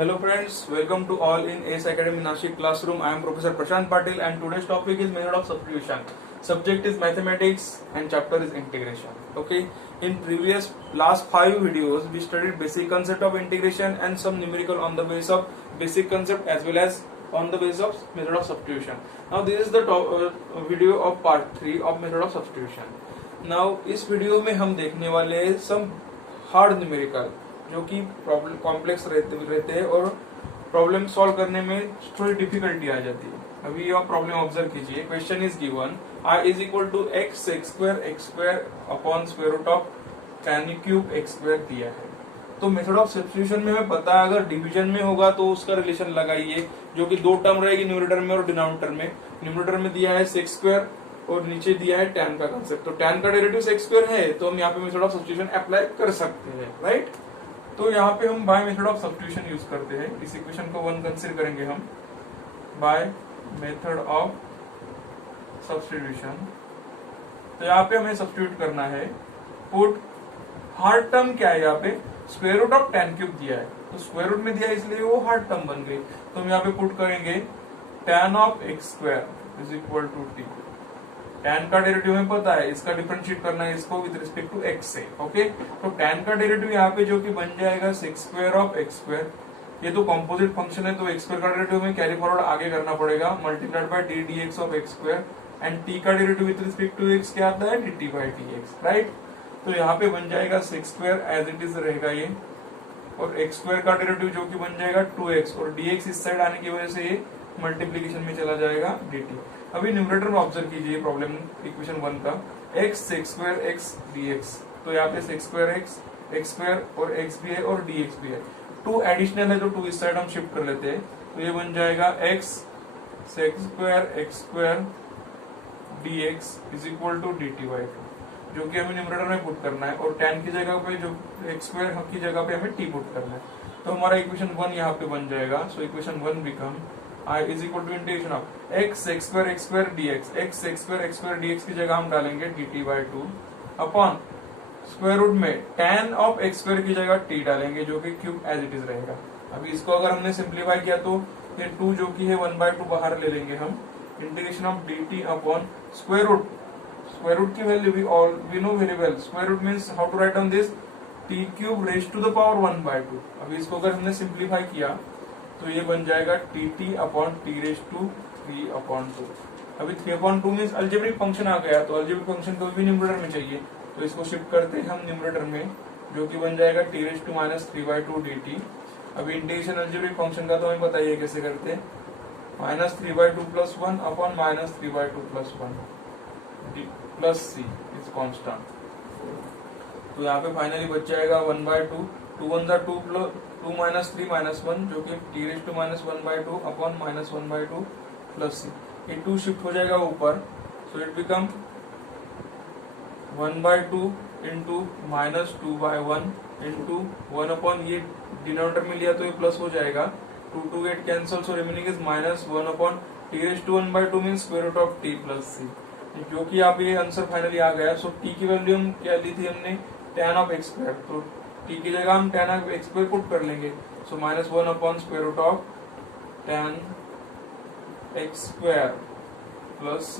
Hello friends, welcome to all in ACE Academy Nashik classroom. I am Professor Prashant Patil and today's topic is method of substitution. Subject is mathematics and chapter is integration. Okay, in previous last 5 videos we studied basic concept of integration and some numerical on the basis of basic concept as well as on the basis of method of substitution. Now this is the video of part 3 of method of substitution. Now इस video में हम देखने वाले some hard numerical जो कि problem complex रहते हैं और प्रॉब्लम सॉल्व करने में थोड़ी डिफिकल्टी आ जाती है। अभी ये प्रॉब्लम ऑब्जर्व कीजिए। Question is given i is equal to x square upon square root of tan cube x square दिया है। तो मेथड ऑफ सब्स्टिट्यूशन में हमें पता है अगर डिवीजन में होगा तो उसका रिलेशन लगाइए जो कि दो टर्म रहेगी न्यूमरेटर में और डिनोमिनेटर में। न्यूमरेटर में दिया है सेक्स स्क्वायर और नीचे दिया है tan का कंसेप्ट। तो tan का डेरिवेटिव सेक्स स्क्वायर है तो हम यहाँ पे मेथड ऑफ सब्स्टिट्यूशन अप्लाई कर सकते हैं, राइट। तो यहाँ पे हम by method of substitution use करते हैं। इस इक्वेशन को 1 कंसीडर करेंगे हम बाय मेथड ऑफ सब्स्टिट्यूशन। तो यहाँ पे हमें सब्स्टिट्यूट करना है। पुट हार्ड टर्म क्या है, यहाँ पे square root of tan cube दिया है तो स्क्वायर रूट में दिया है इसलिए वो हार्ड टर्म बन गई। तो हम यहाँ पे पुट करेंगे tan of x square is equal to t. tan का डेरिवेटिव हमें पता है, इसका डिफरेंशिएट करना है इसको विद रिस्पेक्ट टू x से। ओके, तो tan का डेरिवेटिव यहाँ पे जो कि बन जाएगा sec square of x square. ये तो कॉम्पोजिट फंक्शन है तो एक्स स्क्वायर का डेरिवेटिव हमें कैरी फॉरवर्ड आगे करना पड़ेगा multiplied by d d x of x square and t का derivative with respect to x क्या आता है dt बाय dx, राइट। तो यहाँ पे बन जाएगा sec square as it is रहेगा ये और एक्स स्क्वायर का डेरिवेटिव जो कि बन जाएगा 2x और dx इस साइड आने की वजह से ये मल्टीप्लीकेशन में चला जाएगा dt। अभी न्यूमरेटर में ऑब्जर्व कीजिए प्रॉब्लम इक्वेशन 1 का x sec square x dx। तो यहाँ पे सेक्स स्क्वायर x स्क्वायर और x भी है और dx भी है। 2 एडिशनल है तो 2 इस साइड हम शिफ्ट कर लेते हैं तो ये बन जाएगा x sec square x square dx is equal to dt by 2 जो कि हमें न्यूमरेटर में पुट करना है और tan की जगह पे जो x स्क्वायर की जगह पे हमें t पुट करना है। तो हमारा इक्वेशन 1 यहाँ पे बन जाएगा। So equation 1 become i is equal to integration of x square dx x square dx की जगह हम डालेंगे dt by 2 upon square root में tan ऑफ x स्क्वायर की जगह t डालेंगे जो कि क्यूब एज इट इज रहेगा। अभी इसको अगर हमने सिंप्लीफाई किया तो ये 2 जो कि है 1/2 बाहर ले लेंगे हम। Integration of dt upon square root की value we know very well. Square root means how to write down this t cube raised to the power 1/2। अभी इसको अगर हमने सिंप्लीफाई किया तो ये बन जाएगा tt upon t raised to 3/2। अभी 3/2 मींस अलजेब्रिक फंक्शन आ गया तो अलजेब्रिक फंक्शन को भी न्यूमरेटर में चाहिए तो इसको शिफ्ट करते हैं हम न्यूमरेटर में जो कि बन जाएगा t रेज्ड टू -3/2 dt। अभी इंटीग्रेशन अलजेब्रिक फंक्शन का तो हमें पता ही है कैसे करते हैं। -3/2 plus 1 upon -3/2 plus 1 plus c is constant. तो यहाँ पे फाइनली बच जाएगा 1/2 2 1 2 2 minus 3 minus 1 जो कि t raise to -1/2 upon -1/2 plus c। ये 2 शिफ्ट हो जाएगा ऊपर so it become 1/2 into -2/1 into 1 upon ये डिनोमिनेटर में लिया तो ये प्लस हो जाएगा 2 2 8 cancel so remaining is -1 upon t raise to 1/2 means square root of t plus c जो कि आप ये आंसर फाइनली आ गया। सो t की वैल्यू हम क्या ली थी हमने tan ऑफ x स्क्वायर तो t की जगह हम tan of x square put कर लेंगे। So -1 upon square root of tan x square plus c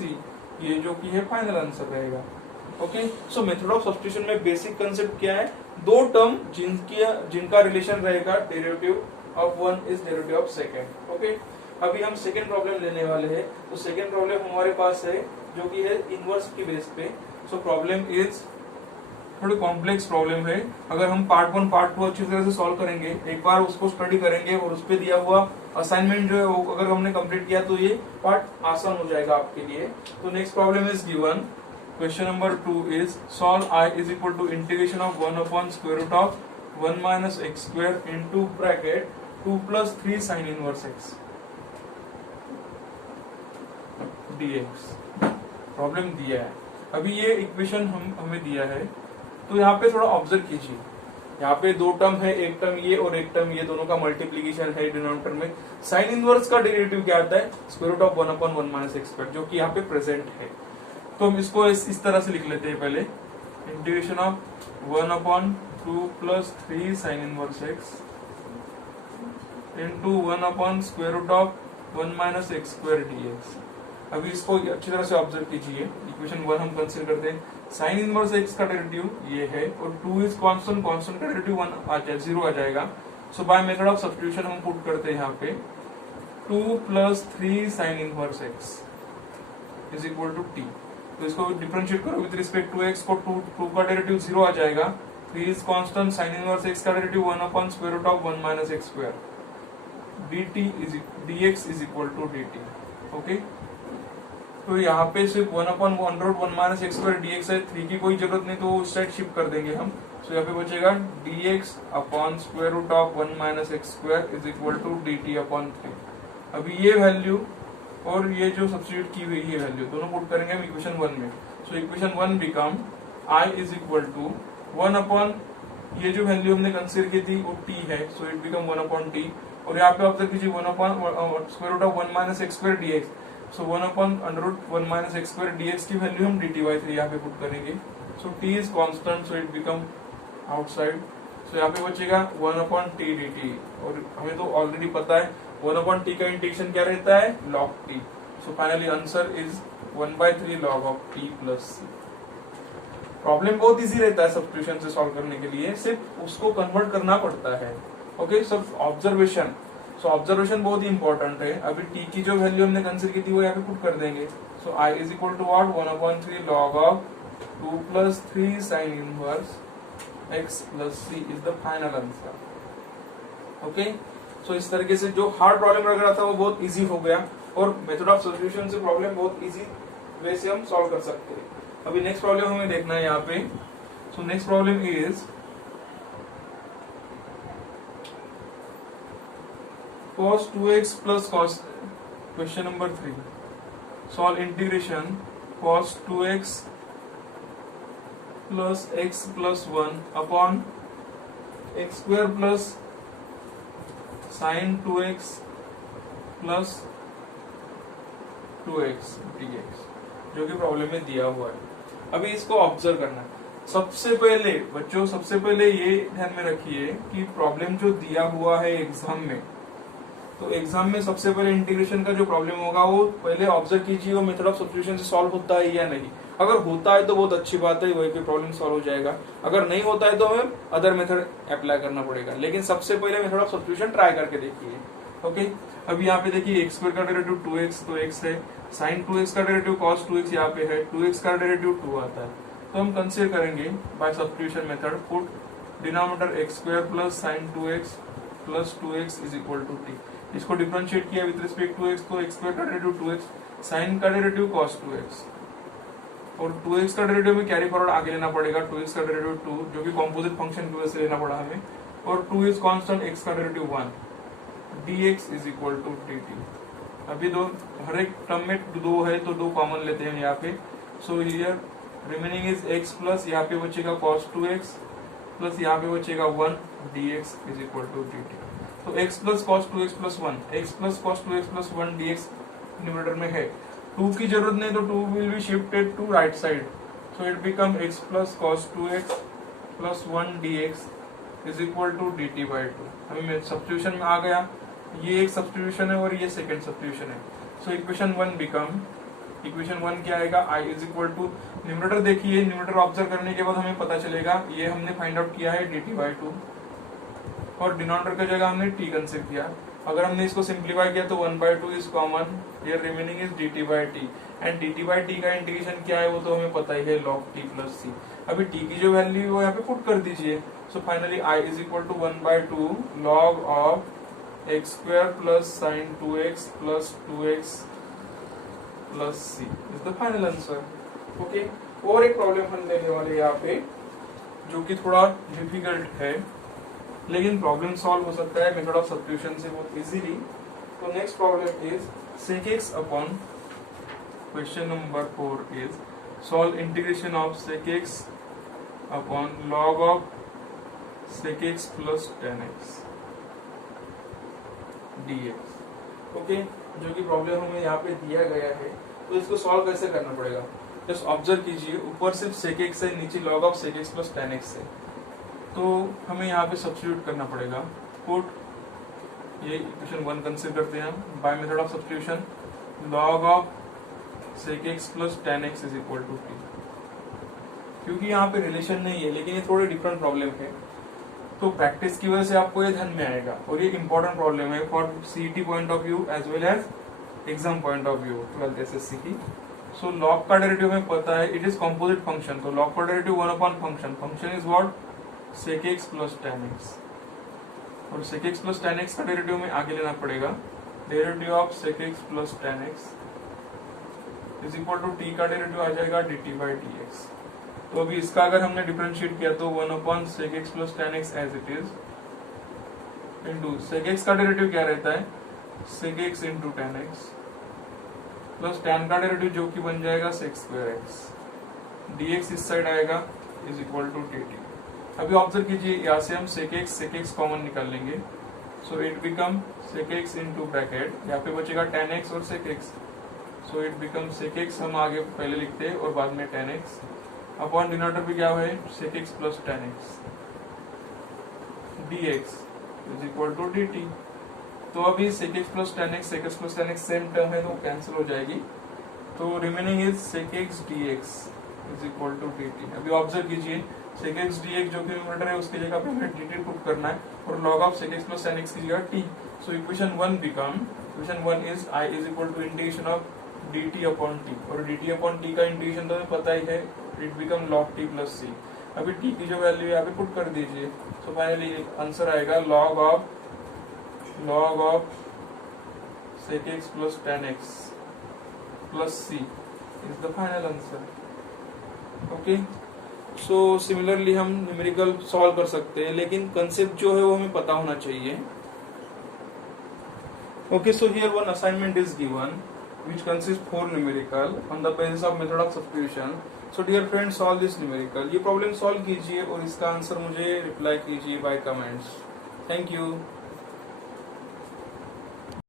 ये जो कि है फाइनल आंसर रहेगा। Okay, so method of substitution में बेसिक कंसेप्ट क्या है, दो टर्म जिनका रिलेशन रहेगा derivative of one is derivative of second. Okay, अभी हम सेकंड प्रॉब्लम लेने वाले हैं। तो सेकंड प्रॉब्लम हमारे पास है जो कि है इनवर्स की बेस पे। सो प्रॉब्लम इज थोड़ी कॉम्प्लेक्स प्रॉब्लम है। अगर हम पार्ट 1 पार्ट 2 अच्छी तरह से सॉल्व करेंगे, एक बार उसको स्टडी करेंगे और उस पे दिया हुआ असाइनमेंट जो है वो अगर हमने कंप्लीट किया तो ये पार्ट आसान हो जाएगा आपके लिए। तो next problem is given question number 2 is solve i is equal to integration of 1 upon square root of 1 minus x square into bracket 2 plus 3 sine inverse x dx। Problem दिया है। अभी ये इक्वेशन हमें दिया है तो यहाँ पे थोड़ा ऑब्जर्व कीजिए। यहाँ पे दो टर्म है, एक टर्म ये और एक टर्म ये, दोनों का मल्टीप्लीकेशन है डिनोमिनेटर में। साइन इनवर्स का डेरिवेटिव क्या आता है square root of 1 upon 1 minus x square जो कि यहाँ पे प्रेजेंट है। तो हम इसको इस तरह से लिख लेते हैं। पहले integration of 1 upon 2 plus 3 sine inverse x into 1 upon square root of 1 minus x square dx। अभी इसको अच्छी तरह से ऑब्जर्व कीजिए। इक्वेशन 1 हम कंसीडर करते हैं, साइन इनवर्स एक्स का डेरिवेटिव ये है और 2 इज कांस्टेंट, कांस्टेंट का डेरिवेटिव 1 आ जाए 0 आ जाएगा। So by method of substitution हम पुट करते हैं यहाँ पे 2 plus 3 sine inverse x is equal to t. तो इसको डिफरेंशिएट करो विद रिस्पेक्ट टू एक्स को 2 का डेरिवेटिव 0 आ जाएगा, 3 is constant, sine inverse x का derivative 1 upon square root of 1 minus x square dx is equal to dt। Okay, तो यहाँ पे सिर्फ 1 upon 1 minus x square dx है, 3 की कोई जरूरत नहीं, तो उस साइड शिफ्ट कर देंगे हम। तो यहाँ पे बचेगा dx upon square root of 1 minus x square is equal to dt upon 3। अभी ये वैल्यू और ये जो सब्स्टिट्यूट की हुई है वैल्यू दोनों पुट करेंगे हम इक्वेशन 1 में। So equation 1 become I is equal to 1 upon ये जो वैल्यू हमने कंसीडर की थी वो t है, so it become 1 upon t। और यहाँ पे ऑब्जर्व कीजिए 1 upon square root of 1 minus x square dx। So 1 upon under root 1 minus x square dx की वैल्यू हम dt बाई 3 यहाँ पे पुट करेंगे। So t is constant, so it become outside. So यहाँ पे बचेगा 1 अपॉन t dt, और हमें तो ऑलरेडी पता है 1 अपॉन t का इंटीग्रेशन क्या रहता है, log t। So finally answer is 1/3 log of t plus c। Problem बहुत इजी रहता है सब्स्टिट्यूशन से सॉल्व करने के लिए, सिर्फ उसको कन्वर्ट करना पड़ता है। ओके, सिर्फ ऑब्जर्वेशन। सो ऑब्जर्वेशन बहुत ही इंपॉर्टेंट है। अभी t की जो वैल्यू हमने कंसीडर की थी वो यहाँ पे पुट कर देंगे। So I is equal to what, 1/3 log of 2 plus 3 sine inverse x plus c is the final answer. Okay, so इस तरीके से जो हार्ड प्रॉब्लम लग रहा था वो बहुत इजी हो गया, और मेथड ऑफ सॉल्यूशन से प्रॉब्लम बहुत इजी वे से हम सॉल्व कर सकते हैं। अभी नेक्स्ट प्रॉब्लम हमें देखना है यहाँ पे। So next problem is cos 2x plus cos, question number 3, solve integration cos 2x plus x plus 1 upon x square plus sin 2x plus 2x dx, जो कि प्रॉब्लम में दिया हुआ है। अभी इसको ऑब्जर्व करना है। सबसे पहले बच्चों, सबसे पहले ये ध्यान में रखिए कि प्रॉब्लम जो दिया हुआ है एग्जाम में, तो एग्जाम में सबसे पहले इंटीग्रेशन का जो प्रॉब्लम होगा वो पहले ऑब्जर्व कीजिए वो मेथड ऑफ सब्स्टिट्यूशन से सॉल्व होता है या नहीं। अगर होता है तो बहुत अच्छी बात है, वही पे प्रॉब्लम सॉल्व हो जाएगा। अगर नहीं होता है तो हमें अदर मेथड अप्लाई करना पड़ेगा, लेकिन सबसे पहले मेथड ऑफ सब्स्टिट्यूशन ट्राई करके देखिए। ओके, अभी यहाँ पे देखिए एक्स स्क्वायर का डेरिवेटिव 2x, तो x है, साइन 2x का डेरिवेटिव cos 2x यहाँ पे है, 2x का डेरिवेटिव 2 आता है। तो हम कंसीडर करेंगे by substitution method, put denominator x square plus sine 2x plus 2x is equal to t। इसको डिफरेंशिएट किया विद रिस्पेक्ट टू x, तो x स्क्वायर का डेरिवेटिव 2x, साइन का डेरिवेटिव cos 2x, और 2x का derivative में carry forward आगे लेना पड़ेगा, 2x का डेरिवेटिव 2 जो कि कॉम्पोजिट फंक्शन की वजह से लेना पड़ा हमें, और 2 इज कांस्टेंट, x का derivative 1, dx is equal to dt। अभी दो हर एक टर्म में 2 है तो 2 कॉमन लेते हैं यहाँ पे। So here remaining is x plus यहाँ पे बचेगा cos 2x प्लस यहाँ पे बचेगा 1, dx is equal to dt। तो x plus cos 2x plus 1, x plus cos 2x plus 1 dx numerator में है। 2 की जरूरत नहीं तो 2 will be shifted to right side, so it become x plus cos 2x plus 1 dx is equal to dt by 2। हमें substitution में आ गया, ये एक सब्स्टिट्यूशन है और ये सेकंड सब्स्टिट्यूशन है। सो इक्वेशन 1 बिकम, इक्वेशन 1 क्या आएगा, I is equal to, numerator देखिए, न्यूमरेटर ऑब्जर्व करने के बाद हमें पता चलेगा ये हमने फाइंड आउट किया है dt बाई 2, और डिनोमिनेटर की जगह हमने t कंसीडर किया। अगर हमने इसको सिंप्लीफाई किया तो 1/2 is common, here remaining is dt by t, and dt by t का इंटीग्रेशन क्या है वो तो हमें पता ही है, log t प्लस c। अभी t की जो वैल्यू है वो यहाँ पे पुट कर दीजिए। So finally I is equal to 1/2 log of x square plus sine 2x plus 2x plus c is the final answer. Okay, और एक प्रॉब्लम हम लेने वाले यहाँ पे जो कि थोड़ा डिफिकल्ट है, लेकिन प्रॉब्लम सॉल्व हो सकता है मेथड ऑफ सब्स्टिट्यूशन से बहुत इजीली। तो next problem is sec x upon, question number 4 is solve integration of sec x upon log of sec x plus tan x dx। Okay, जो कि प्रॉब्लम हमें यहाँ पे दिया गया है, तो इसको सॉल्व कैसे करना पड़ेगा, जस्ट ऑब्जर्व कीजिए, ऊपर सिर्फ sec x है, नीचे log of sec x plus tan x है। तो हमें यहाँ पे सब्स्टिट्यूट करना पड़ेगा, पुट ये इक्वेशन 1 कंसिडर करते हैं हम by method of substitution. log of sec x plus tan x is equal to t। क्योंकि यहाँ पे रिलेशन नहीं है लेकिन ये थोड़े डिफरेंट प्रॉब्लम है, तो प्रैक्टिस की वजह से आपको ये ध्यान में आएगा। और ये इंपॉर्टेंट प्रॉब्लम है for CET point of view as well as exam point of view 12th SSC की। सो log का डेरिवेटिव हमें पता है, इट इज कॉम्पोजिट फंक्शन, तो log का derivative 1 upon function, function is what sec x plus tan x, और sec x plus tan x का derivative में आगे लेना पड़ेगा, derivative of sec x plus tan x is equal to t का derivative आ जाएगा dt बाई dx। तो अभी इसका अगर हमने डिफरेंशिएट किया तो 1 upon sec x plus tan x as it is into sec x का डेरिवेटिव क्या रहता है sec x into tan x plus tan का डेरिवेटिव जो कि बन जाएगा sec स्क्वायर x, dx इस साइड आएगा इज इक्वल टू dt। अभी ऑब्जर्व कीजिए यहाँ से हम sec x कॉमन निकाल लेंगे, so it become sec x into bracket, यहाँ पे बचेगा tan x और sec x, so it become sec x हम आगे पहले लिखते हैं और बाद में tan x अपॉन डिनोमिनेटर भी क्या है sec x plus tan x dx is equal to dt। तो अभी sec x plus tan x same term है तो कैंसिल हो जाएगी, तो remaining is sec x dx is equal to dt। अभी ऑब्जर्व कीजिए sec x dx जो कि न्यूमरेटर है उसकी जगह पे हमें dt पुट करना है और log of sec x plus tan x की जगह t। So equation 1 is I is equal to integration of dt upon t, और dt अपॉन t का इंटीग्रेशन तो हमें पता ही है, it become log t plus c। अभी t की जो वैल्यू है यहाँ पे पुट कर दीजिए, सो फाइनली आंसर आएगा log of sec x plus tan x plus c is the final answer. Okay, so similarly हम न्यूमेरिकल सॉल्व कर सकते हैं, लेकिन कंसेप्ट जो है वो हमें पता होना चाहिए। Okay, so here one assignment is given which consists 4 numerical on the basis of method of substitution. So dear friends, solve this numerical। ये प्रॉब्लम सॉल्व कीजिए और इसका आंसर मुझे रिप्लाई कीजिए बाय कमेंट्स। Thank you.